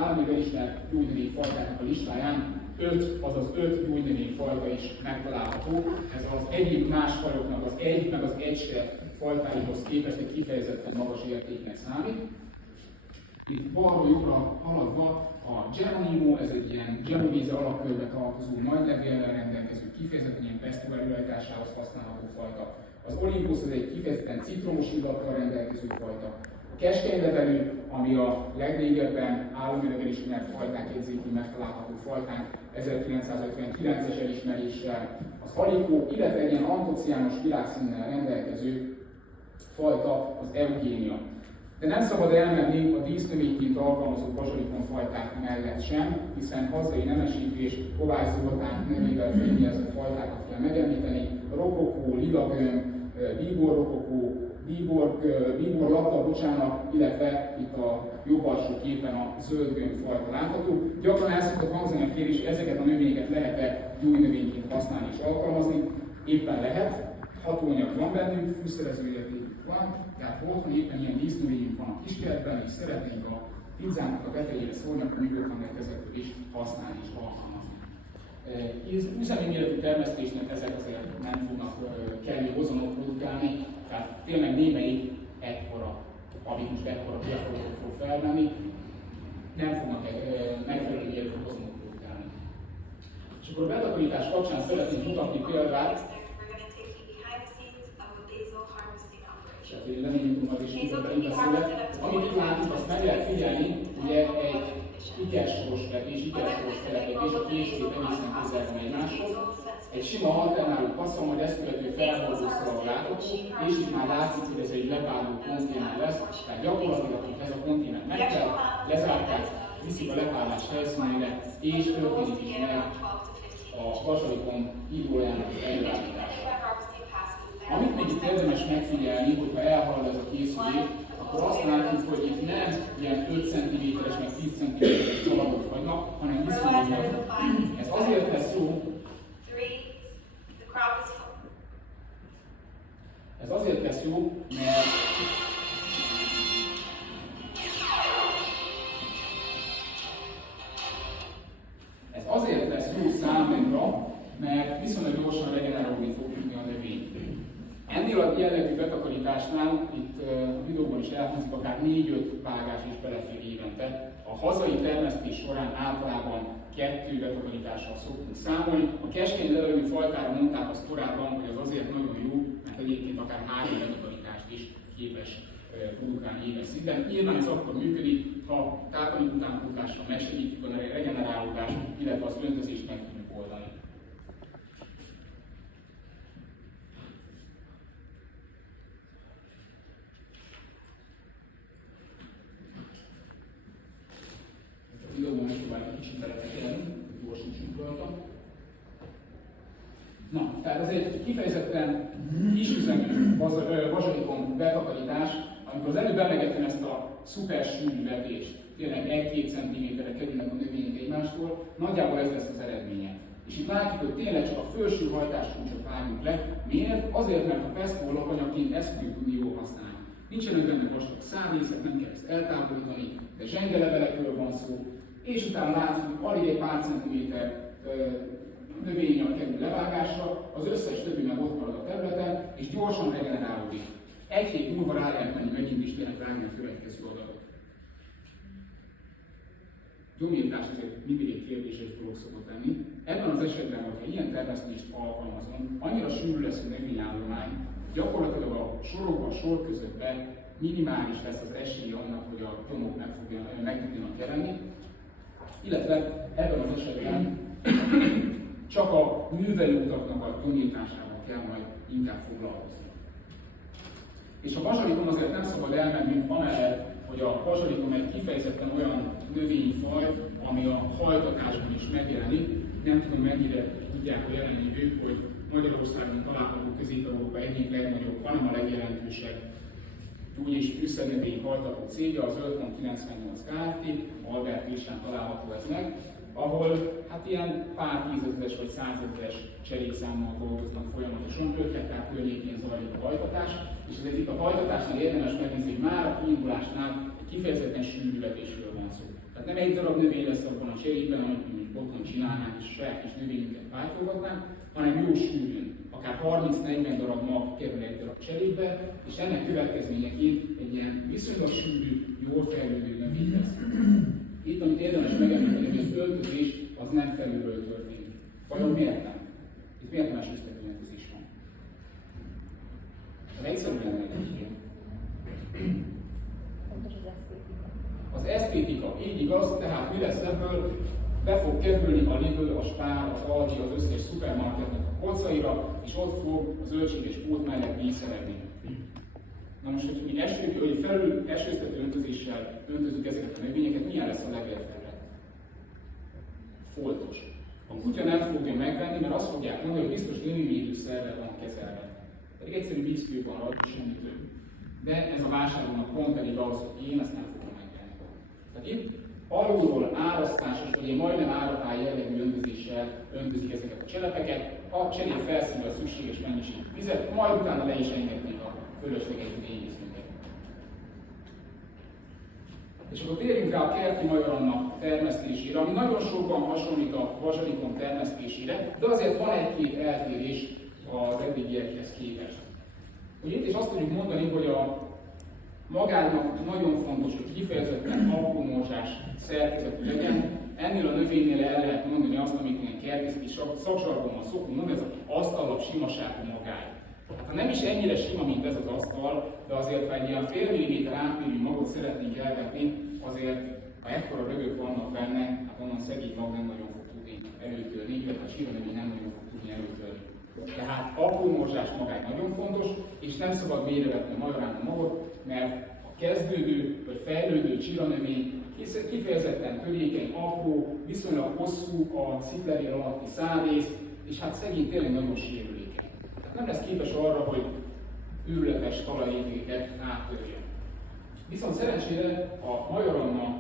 állami elismert gyógynövényfajtáknak a listáján 5 gyógynövényfajta is megtalálható. Ez az egyéb más fajoknak az egy, meg az egyse fajtáihoz képest egy kifejezetten magas értéknek számít. Itt balról jobbra haladva a Geronimo, ez egy ilyen genovese alapkörbe tartozó nagy levéllel rendelkező, kifejezetten ilyen pesto előállításához használható fajta. Az Olympus ez egy kifejezetten citromos illattal rendelkező fajta. A keskenylevelű, ami a legrégebben államileg elismert fajták jegyzékén megtalálható fajtánk, 1959-es elismeréssel. Az Halikó, illetve egy ilyen antociános világszínnel rendelkező fajta, az Eugénia. De nem szabad elmenni a dísznövényként alkalmazott bazsalikom fajták mellett sem, hiszen hazai nemesítő és Kovács Zoltán nevével fényjelzett fajtákat kell megemlíteni. Rokokó, lilagömb, bíbor rokokó, bíbor lapta, bocsánat, illetve itt a jobb alsó képen a zöld gömb fajta látható. Gyakran el szokott hangzani a kérdés, hogy ezeket a növényeket lehet-e gyógynövényként használni és alkalmazni. Éppen lehet, hatóanyag van bennük, fűszerező értékük van, tehát ha otthon éppen ilyen dísznövényünk van a kiskertben, és szeretnénk a pizzának a tetejére szólni, akkor nyugodtan lehet ezeket is használni és alkalmazni. Üzemi méretű termesztésnek ezek azért nem fognak kellő ozonot produkálni, tehát tényleg némelyik ekkora, amit most ekkora biaforotot fog felvenni, nem fognak megfelelő méretű ozonot produkálni. És akkor a betakarítás kapcsán szeretnénk mutatni példát, tehát én leményünk az is kifejezetten beszélek. Amit itt látunk, azt meg lehet figyelni, ugye egy ikersoros vetés, ikersoros telepítés, a két szép egészen közel van egymáshoz. Egy sima alternáló passzol, majd ezt követő felborzó szalag látható, és itt már látszik, hogy ez egy lepárló konténer lesz, tehát gyakorlatilag, hogy ez a konténer megkel, lezárták, viszik a lepárlás helyszínére, és történik is meg a bazsalikom hídójának előállítása. Amit még itt érdemes megfigyelni, hogyha elhalad ez a készülék, akkor azt látjuk, hogy itt nem ilyen 5 cm-es, meg 10 cm-es szalagok vannak, hanem viszonylag nagy. Ez azért lesz jó, mert számunkra, mert viszonylag gyorsan regenerálódni fog tudni a növény. Ennél a jellegű betakarításnál, itt a videóban is elhangzik, akár 4-5 vágás is belefér évente. A hazai termesztés során általában 2 betakarítással szoktunk számolni. A keskeny levegő fajtára mondták azt korábban, hogy az azért nagyon jó, mert egyébként akár 3 betakarítást is képes produkálni éves szinten. Nyilván ez akkor működik, ha tápanyag utánpótlással megsegítjük a regenerálódást, illetve az öntözést meg tudjuk oldani. A videóban megpróbáljuk kicsit beletekelni, hogy gyorsítsunk rajta. Na, tehát ez egy kifejezetten kisüzemű bazsalikom betakarítás, amikor az előbb emlegettem ezt a szuper sűrű vetést, tényleg 1-2 cm-re kerülnek a növények egymástól, nagyjából ez lesz az eredménye. És itt látjuk, hogy tényleg csak a felső hajtáscsúcsot vágjuk le. Miért? Azért, mert a pesto alapanyagként ezt fogjuk tudni jól használni. Nincsenek benne vastag szárrészek, nem kell ezt eltávolítani, de zsengelevelekről van szó, és utána látszik, hogy alig egy pár centiméter növényanyag kerül levágásra, az összes többi meg ott marad a területen, és gyorsan regenerálódik. 1 hét múlva rá lehet menni megint is tényleg vágni a következő adatot. Gyomírtás azért mindig egy kérdéses dolog szokott lenni. Ebben az esetben, hogyha ilyen termesztést alkalmazom, annyira sűrű lesz a növényállomány, gyakorlatilag a sorokban, sor közöttben minimális lesz az esély annak, hogy a gyomok meg tudjanak jelenni, illetve ebben az esetben csak a művelőutaknak a gyógyításával kell majd inkább foglalkozni. És a bazsalikon azért nem szabad elmennünk amellett, hogy a bazsalikom egy kifejezetten olyan növényfaj, ami a hajtatásban is megjelenik. Nem tudom, mennyire tudják a jelenlévők, hogy Magyarországon található Közép-Európa egyik legnagyobb, hanem a legjelentősebb gyógy- és fűszernövény hajtató cégje, az Ölton 98 Kft. Albert Pilsán található ez meg, ahol hát ilyen pár tízezeres vagy százezeres cserétszámmal dolgoznak folyamatosan, 5 hektár környékén zajlik a hajtatás, és ezért itt a hajtatásnál érdemes megnézni, hogy már a kiindulásnál egy kifejezetten sűrű vetésről van szó. Tehát nem egy darab növény lesz abban a cserében, amit mi otthon csinálnánk és saját kis növényünket pályolgatnánk, hanem jó sűrűn, akár 30-40 darab mag kerül egy darab cserébe, és ennek következményeként egy ilyen viszonylag sűrű, jól fejlődő növény lesz. Itt, amit érdemes megemlíteni, hogy az öltözés az nem felülről történik. Vajon miért nem? Itt miért más ösztetőentözés van? Az egyszerűen megegyező. Az esztétika, így igaz, tehát mi lesz ebből? Be fog kerülni a Lidl, a Spar, az Aldi, az összes szupermarketnek a polcaira, és ott fog a zöldséges pult mellett díszelegni. Na most, hogy mi esőztető öntözéssel öntözünk ezeket a növényeket, milyen lesz a levélfelület? Foltos. A kutya nem fogja megvenni, mert azt fogják mondani, hogy biztos növényvédőszerrel van kezelve. Pedig egyszerű vízkő van rajta, semmi több. De ez a vásárlónak pont elég ahhoz, hogy én ezt nem fogom megvenni. Tehát itt alulról árasztásos, vagy egy majdnem áratály jellegű öntözéssel öntözik ezeket a cselepeket, a cserép felszínre a szükséges mennyiségű vizet, majd utána le is engednék a fölösleges növényvészünket. És akkor térjünk rá a kerti majorannak termesztésére, ami nagyon sokban hasonlít a bazsalikom termesztésére, de azért van egy-két eltérés az eddigiekhez képest. Ugye itt is azt tudjuk mondani, hogy a magának nagyon fontos, hogy kifejezetten apró morzsás szerkezetű legyen. Ennél a növénynél el lehet mondani azt, amit ilyen kertészeti szaksargonban szoktunk mondani, ez az asztallap simaságú magány. Hát, ha nem is ennyire sima, mint ez az asztal, de azért, ha egy ilyen fél milliméter átmérő magot szeretnénk elvetni, azért, ha ekkora rögök vannak benne, hát onnan szegény mag nem nagyon fog tudni előtörni, illetve a síronövény nem nagyon fog tudni előtörni. Tehát apró morzsás magány nagyon fontos, és nem szabad mélyrevetni a majorán a magot, mert a kezdődő vagy fejlődő csiranövény kifejezetten törékeny, apró, viszonylag hosszú a sziklevél alatti szárrész, és hát szegény tényleg nagyon sérülékeny. Tehát nem lesz képes arra, hogy őrületes talajégéket áttörjön. Viszont szerencsére a majoranna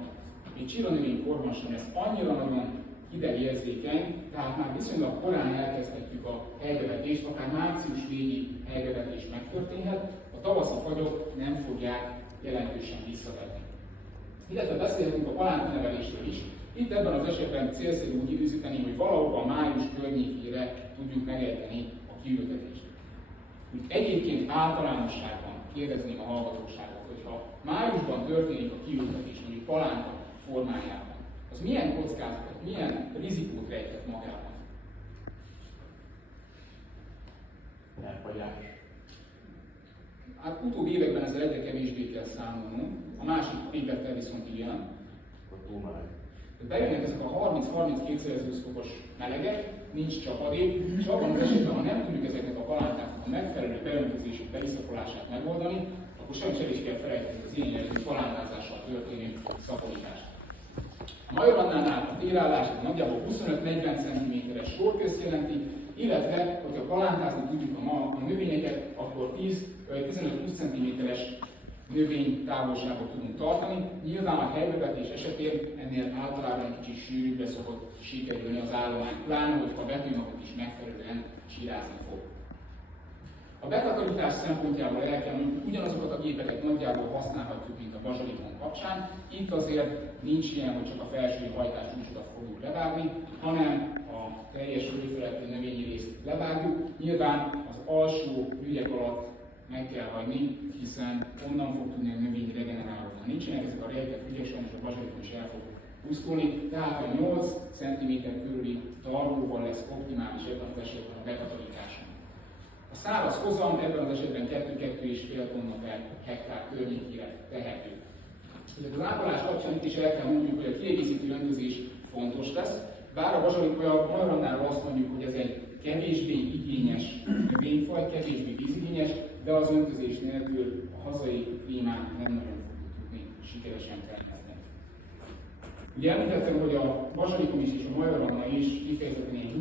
még csiranövénykorban sem lesz annyira nagyon idegérzékeny, tehát már viszonylag korán elkezdhetjük a helybevetést, akár március végi helybevetés megtörténhet, a tavaszi fagyok nem fogják jelentősen visszavetni. Illetve beszélhetünk a palántanevelésről is. Itt ebben az esetben célszerű úgy időzíteni, hogy valahol május környékére tudjuk megejteni a kiültetést. Úgy egyébként általánosságban kérdezném a hallgatóságot, hogyha májusban történik a kiültetés, mondjuk palánta formájában, az milyen kockázatot, milyen rizikót rejtett magában? Elfagyás. Hát utóbbi években ezzel egyre kevésbé kell számolnunk, a másik évekkel viszont ilyen. Akkor túl meleg. Bejönnek ezek a 30-32 Celsius fokos melegek, nincs csapadék, és abban az esetben, ha nem tudjuk ezeknek a palántáknak a megfelelő beöntözését, beliszapolássát megoldani, akkor sem is kell felejteni az ilyen jellegű palántázással történő szaporítást. A majorannánál a térállás nagyjából 25-40 cm-es sorközt jelenti, illetve, hogyha palántázni tudjuk a növényeket, akkor 10-15-20 cm-es növény távolságot tudunk tartani. Nyilván a helybevetés esetén ennél általában egy kicsit sűrűbbre szokott sikerülni az állomány, pláne, hogyha a vetőmagok is megfelelően csirázni fog. A betakarítás szempontjából el kell mondjuk, ugyanazokat a gépeket nagyjából használhatjuk, mint a bazsalikon kapcsán. Itt azért nincs ilyen, hogy csak a felső hajtás csúcsokat fogjuk levágni, hanem a teljes fölfeletti növényi részt levágjuk. Nyilván az alsó ügyek alatt meg kell hagyni, hiszen onnan fog tudni a növény regenerálódni. Ha nincsenek ezek a rejtett ügyek, sajnos a bazsalikon is el fog pusztulni, tehát a 8 cm körüli tarlóval lesz optimális ebben az esetben a betakarításon. A száraz hozam ebben az esetben 2-2,5 tonna per hektár környékére tehető. Az ápolás kapcsán itt is el kell mondjuk, hogy a kiegészítő öntözés fontos lesz, bár a majorannál azt mondjuk, hogy ez egy kevésbé igényes növényfaj, kevésbé vízigényes, de az öntözés nélkül a hazai klímán nem nagyon fogjuk tudni sikeresen termeszteni. Ugye említettem, hogy a bazsalikum is és a majoranna is kifejezetten egy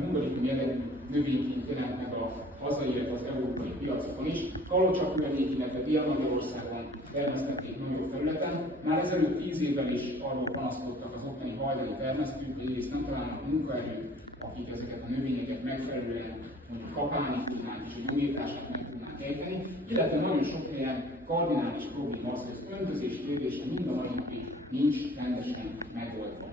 hungarikum jellegű növényként jelent meg a hazai, illetve az európai piacokon is. Kalocsa környék, illetve Dél-Magyarországon termesztették nagyobb felületen. Már ezelőtt 10 évvel is arról panaszkodtak az ottani hajdani termesztők, hogy egyrészt nem találnak munkaerőt, akik ezeket a növényeket megfelelően mondjuk kapálni tudnánk és a gyomírtását meg tudnánk ejteni, illetve nagyon sok helyen kardinális probléma az, hogy az öntözés kérdése mind a mai napig nincs rendesen megoldva.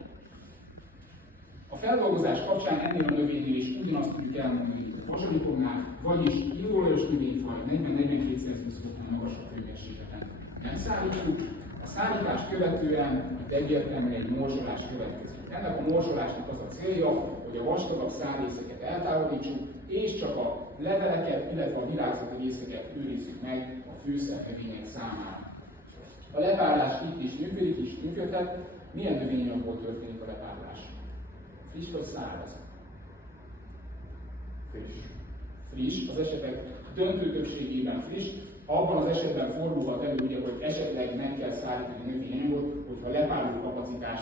A feldolgozás kapcsán ennél a növénynél is ugyanazt tudjuk elmondani, mint a bazsalikomnál, vagyis illóolajos növényfaj 40-42 Celsius foknál magasabb hőmérsékleten nem szállítjuk. A szállítást követően egyértelműen egy morzsolás következik. Ennek a morzsolásnak az a célja, hogy a vastagabb szárrészeket eltávolítsuk, és csak a leveleket, illetve a virágzati részeket őrizzük meg a fűszernövények számára. A lepárlás itt is működik, is működhet. Milyen növényanyagból történik a lepárlás? Friss vagy száraz? Friss, az esetek döntő többségében friss. Abban az esetben fordulhat elő, ugye, hogy esetleg meg kell szállítani a növényanyagot, hogyha a lepárló kapacitás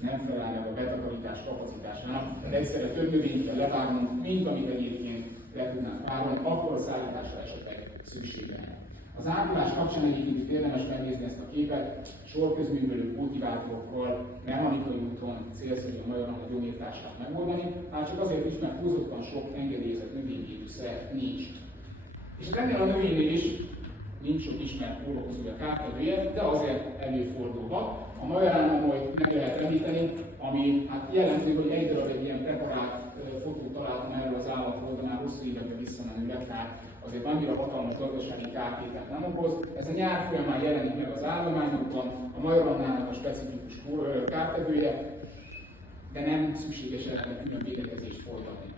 nem felel meg a betakarítás kapacitásának, tehát egyszerre több növényt kell lepárnunk, mint amit egyébként le tudnánk párolni, akkor a szállításra esetleg szükség lehet. Az ápolás kapcsán egyébként érdemes megnézni ezt a képet, sorközművelő kultivátorokkal, mechanikai úton célszerű a majoranna gyomírtását megoldani, már csak azért is, mert húzottan sok engedélyezett növényvédőszer nincs. És ennél a növénynél is nincs sok ismert kórokozója, kártevője, de azért előfordulhat. A majoranna majd meg lehet említeni, ami hát jellemző, hogy egy darab egy ilyen preparált fotót találtam erről az állatholdonál hosszú évekbe visszamenőleg, tehát azért annyira hatalmas gazdasági kártételt nem okoz. Ez a nyár folyamán jelenik meg az állományokban, a majorannának a specifikus kártevője, de nem szükséges ebben külön védekezést folytatni.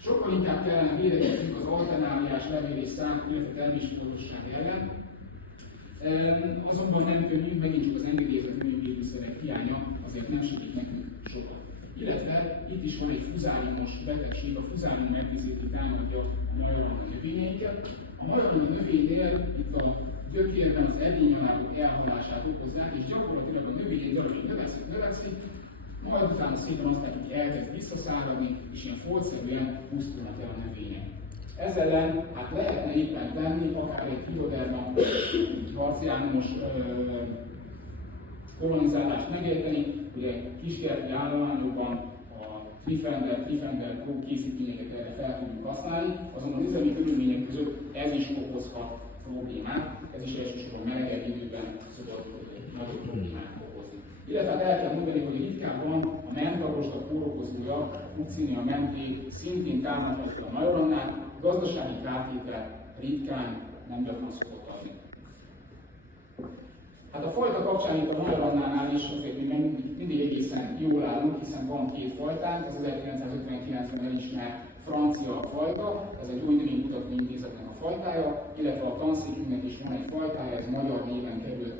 Sokkal inkább kellene védekeznünk az alternáliás levél és szám, illetve termésfontosság ellen. Azonban nem könnyű, megint csak az engedélyezett növényvédőszerek hiánya azért nem segít nekünk sokat. Illetve itt is van egy fuzáriumos betegség, a fuzárium megvizéti támadja a majoranna növényeiket. A majoranna növénynél itt a gyökérben az edényanyagok elhalását okozzák, és gyakorlatilag a növény egy darabig növekszik, majd utána szépen azt látjuk, hogy elkezd visszaszáradni, és ilyen foltszerűen pusztulnak el a növények. Ez ellen hát lehetne éppen tenni, akár egy Trichoderma marcianus kolonizálást megérteni, ugye kiskerti állományokban a Trifender Pro készítményeket erre fel tudjuk használni, azonban az üzemi körülmények között ez is okozhat problémát, ez is elsősorban melegebb időben szokott nagyobb problémát okozni. Illetve hát el kell mondani, hogy ritkábban a mentarosda kórokozója, Ucinia menté szintén támadhatja a majorannát, gazdasági kártétel ritkán, nem gyakran szokott adni. Hát a fajta kapcsán itt a majorannánál is azért mi mindig egészen jól állunk, hiszen van két fajtánk, az 1959-ben elismert francia fajta, ez egy új növénykutatóintézetnek a fajtája, illetve a tanszékünknek is van egy fajtája, ez magyar néven került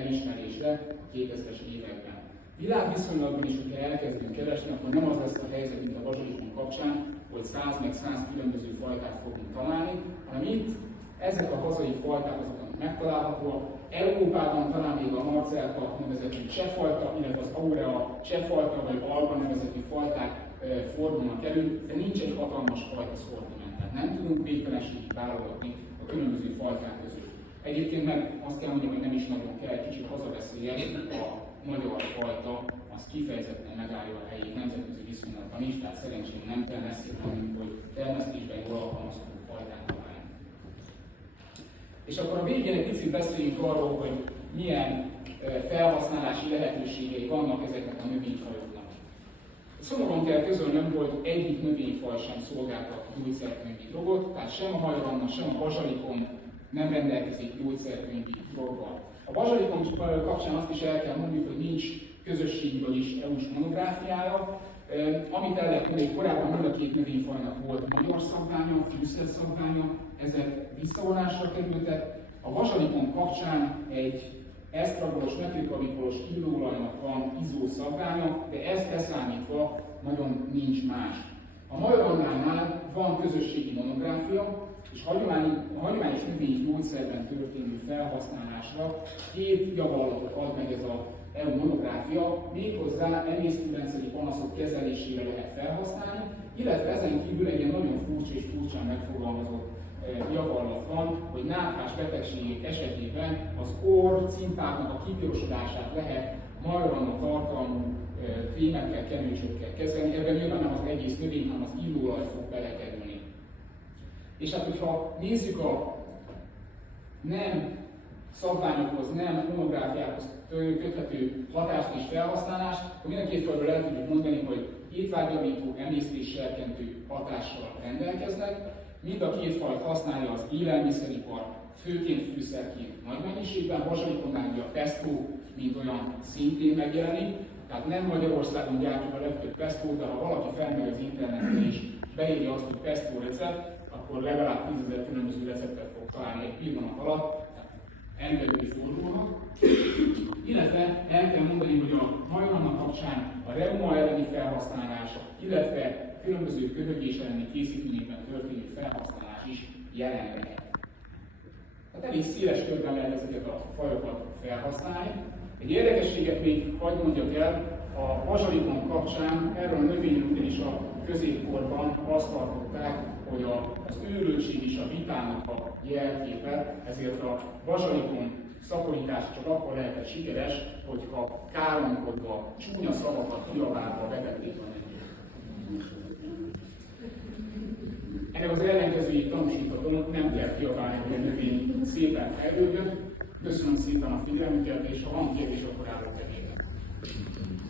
elismerésre a 2000-es években. Világviszonylatban is, hogyha elkezdünk keresni, akkor nem az lesz a helyzet, mint a bazsalikum kapcsán, hogy 100 meg 100 különböző fajtát fogunk találni, hanem itt ezek a hazai fajták azok megtalálhatóak. Európában talán még a Marcelka nevezetű csehfajta, illetve az Aurea csehfajta vagy Alba nevezetű fajták fordulnak elő, de nincs egy hatalmas fajta szortiment. Tehát nem tudunk végtelenségig válogatni a különböző fajták között. Egyébként meg azt kell mondjam, hogy nem is nagyon kell, egy kicsit hazaveszélyen, a magyar fajta az kifejezetten megállja a helyét nemzetközi viszonylatban is, tehát szerencsére nem kell messzire mennünk, hogy termesztésben jól alkalmazható fajták találjunk. És akkor a végén egy picit beszéljünk arról, hogy milyen felhasználási lehetőségei vannak ezeknek a növényfajoknak. Szomorúan kell közölnöm, hogy egyik növényfaj sem szolgáltat gyógyszerkönyvi drogot, tehát sem a majoranna, sem a bazsalikom nem rendelkezik gyógyszerkönyvi droggal. A bazsalikom kapcsán azt is el kell mondjuk, hogy nincs közösségi, vagyis EU-s monográfiája. Amit el lehet tudni, korábban mind a két növényfajnak volt magyar szabványa, fűszerszabványa, ezek visszavonásra kerültek. A vasalikon kapcsán egy esztragolos, metrikavikolos illóolajnak van izó szabványa, de ezt leszámítva nagyon nincs más. A Majorannál van közösségi monográfia, és hagyományos növénygyógyszerben történő felhasználásra 2 javallatot ad meg ez a EU monográfia, méghozzá emésztőrendszeri panaszok kezelésére lehet felhasználni, illetve ezen kívül egy ilyen nagyon furcsa és furcsán megfogalmazott javallat van, hogy náthás betegségek esetében az orr cimpáknak a kipirosodását lehet majoranna tartalmú krémekkel, kenőcsökkel kezelni. Ebben nyilván nem az egész növény, hanem az illóolaj fog belekerülni. És hát, hogyha nézzük a nem szabványokhoz, nem monográfiákhoz köthető hatást és felhasználást, akkor mind a két fajról el tudjuk mondani, hogy étvágyjavító, emésztésserkentő hatással rendelkeznek. Mind a két fajt használja az élelmiszeripar, főként fűszerként nagy mennyiségben, vasalikonnál ugye a pesto, mint olyan szintén megjelenik. Tehát nem Magyarországon gyártjuk a legtöbb pestót, de ha valaki felmegy az interneten és beírja azt, hogy pesto recept, akkor legalább 10 000 különböző receptet fog találni egy pillanat alatt, emberi fordulnak. Illetve el kell mondani, hogy a majoranna kapcsán a reuma elleni felhasználása, illetve különböző köhögés elleni készítményekben történő felhasználás is jelen lehet. Tehát elég széles körben lehet ezeket a fajokat felhasználni. Egy érdekességet még hadd mondjak el, a bazsalikon kapcsán erről a növényről is a középkorban azt tartották, hogy az őrültség is a vitának a jelképe, ezért a bazsalikon szaporítás csak akkor lehetett sikeres, hogyha káromkodva, csúnya szavakat kiabálva vetették a növényt. Ennek az ellenkezőjét tanúsíthatom, nem kell kiabálni, hogy a növény szépen fejlődjön. Köszönöm szépen a figyelmüket, és ha van kérdés, akkor